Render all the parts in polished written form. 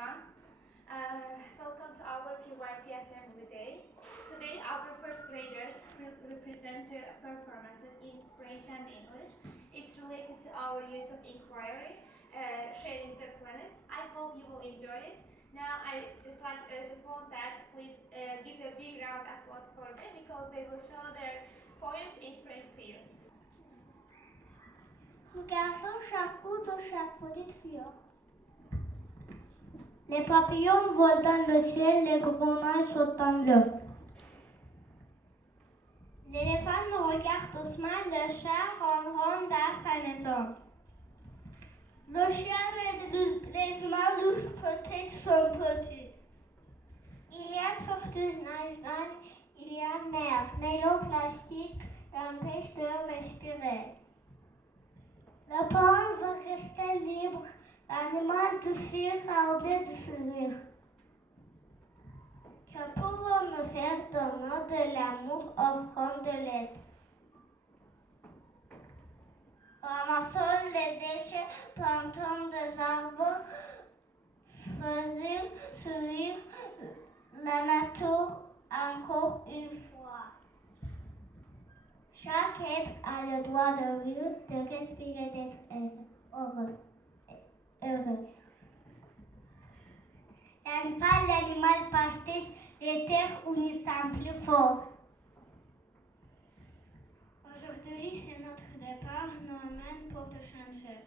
everyone. Welcome to our PYP Assembly Day. Today our first graders will present their performances in French and English. It's related to our YouTube inquiry, Sharing the Planet. I hope you will enjoy it. Now I just want that please give a big round of applause for them because they will show their poems in French to you. Garçon chapeau de chapeau de tuyau. Les papillons volent dans le ciel, les grenouilles sautent dans l'eau. L'éléphant nous regarde doucement, le chat ronronne dans sa maison. Le chien et les humains louchent peut-être son petit. Il y a tortues nageant, il y a mer, mais l'eau plastique l'empêche de respirer. Le parent veut rester libre, l'animal désire a oublié de sourire. Que pouvons-nous faire donnant de l'amour, offrant de l'aide? Ramassons les déchets, plantons des arbres, faisons sourire la nature encore une fois. Chaque être a le droit de vivre, de respirer, d'être heureux. L'animal partage les terres où nous sommes plus forts. Aujourd'hui, c'est notre départ, nous emmène pour te changer.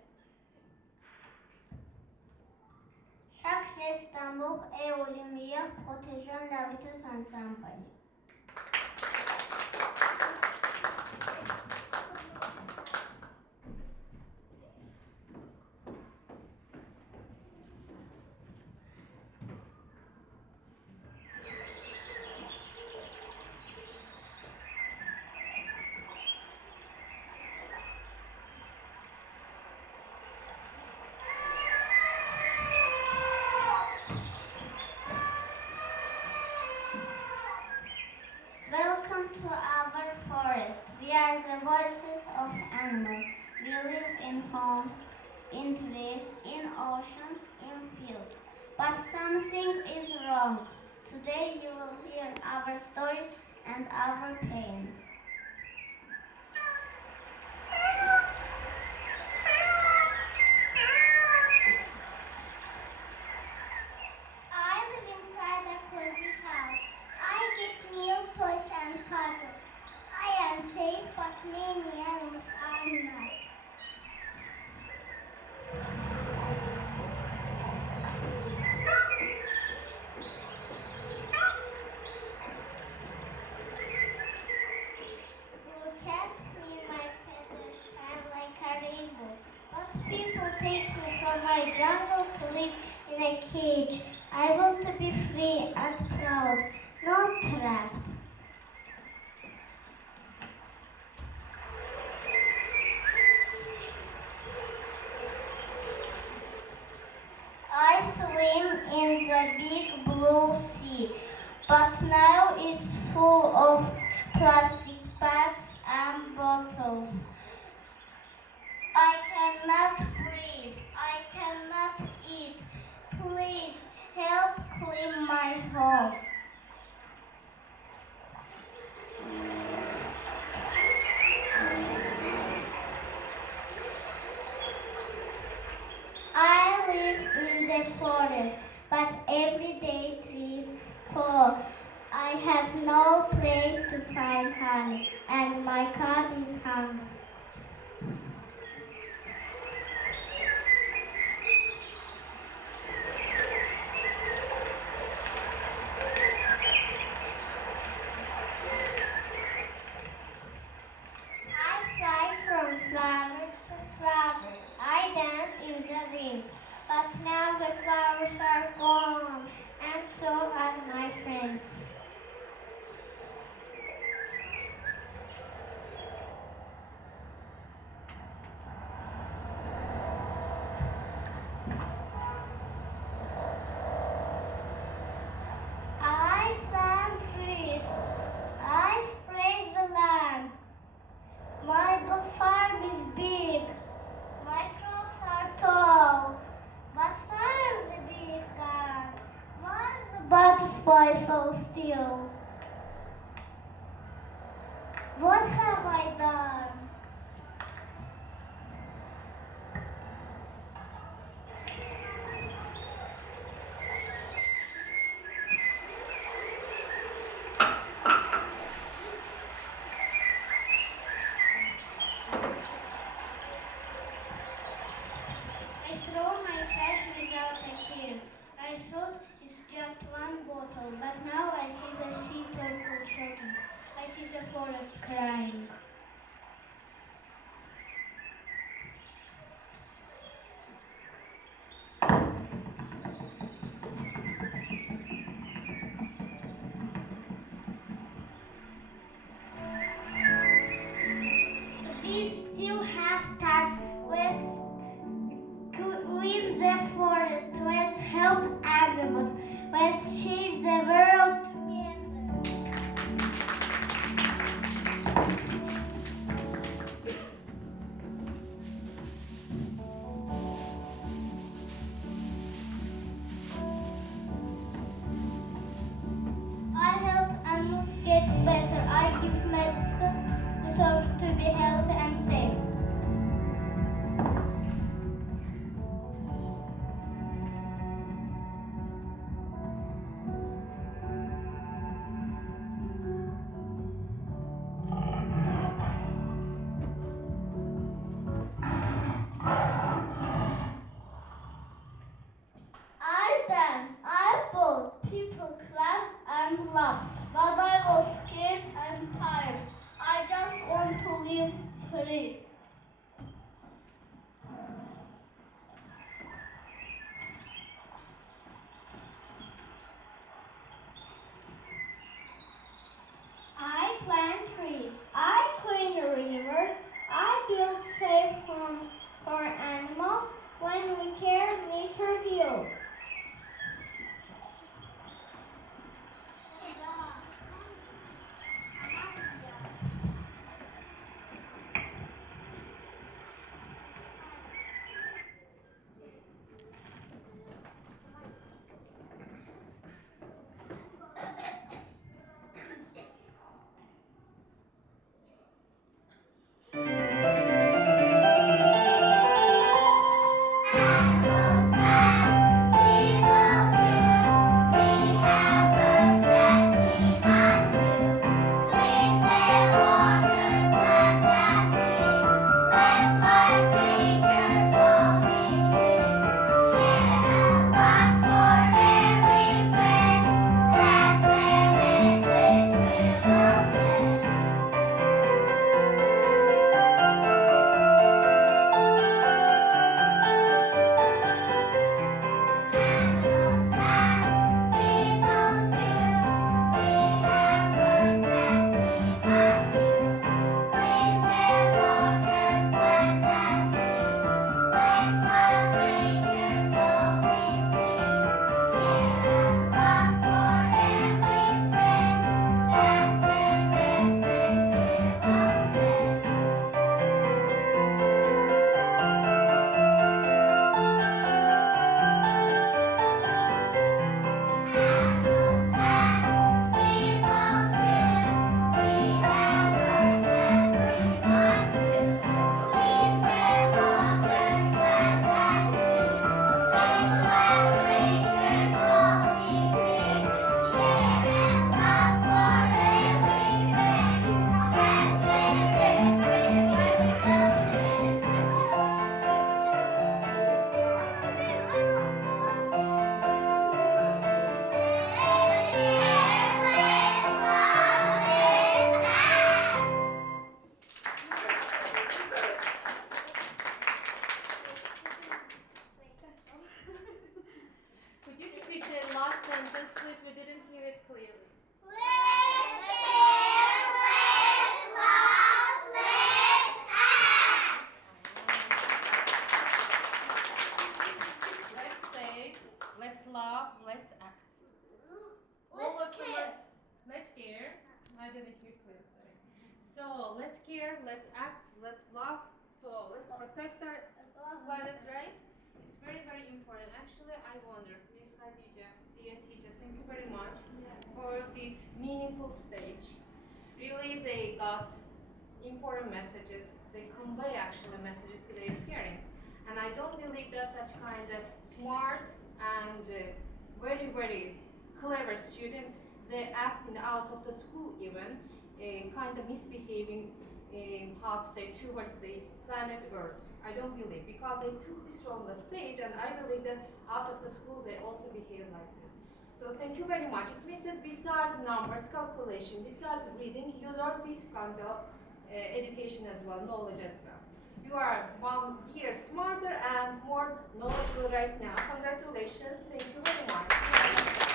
Chaque geste d'amour est aux lumières, protégeant la vie tous ensemble. Welcome to our forest. We are the voices of animals. We live in homes, in trees, in oceans, in fields. But something is wrong. Today you will hear our stories and our pain. I live inside a cozy house. I get meal, toys, and cuddles. I am safe, but many animals are not. Look at me, my feathers shine like a rainbow. But people take me from my jungle to live in a cage. I want to be free and proud, not trapped. I swim in the big blue sea, but now it's full of plastic bags and bottles. I cannot breathe, I cannot eat. Please help clean my home. I live in the forest, but every day trees fall. I have no place to find honey, and my cup is hungry. I fly from flower to flower. I dance in the wind. But now the flowers are gone, and so are my friends. I plant trees. I spray the land. My farm is big. My crops are tall. But far the bee sky. why so still? What have I done? I throw my trash without a care. I thought it's just one bottle, but now I see the sea turtle choking. I see the forest crying. We still have time. Let's clean the forest. Let's help animals. Let's change the world together. I help animals get better. I give medicine deserves to be healthy and safe. I danced, I fought, people clapped and laughed, but I was scared and tired. I just want to live free. I plant trees, I clean rivers, I build safe homes for animals. When we care, nature heals. So let's care, let's act, let's love. So let's protect our planet, right? It's very, very important. Actually, I wonder, Miss Khadija, dear teacher, thank you very much. for this meaningful stage. Really, they got important messages. They convey actually messages to their parents. And I don't believe that such kind of smart and very, very clever student, they acting out of the school even, kind of misbehaving, how to say, towards the planet Earth. I don't believe, because they took this on the stage, and I believe that out of the school they also behave like this. So thank you very much. It means that besides numbers, calculation, besides reading, you learn this kind of education as well, knowledge as well. You are 1 year smarter and more knowledgeable right now. Congratulations. Thank you very much.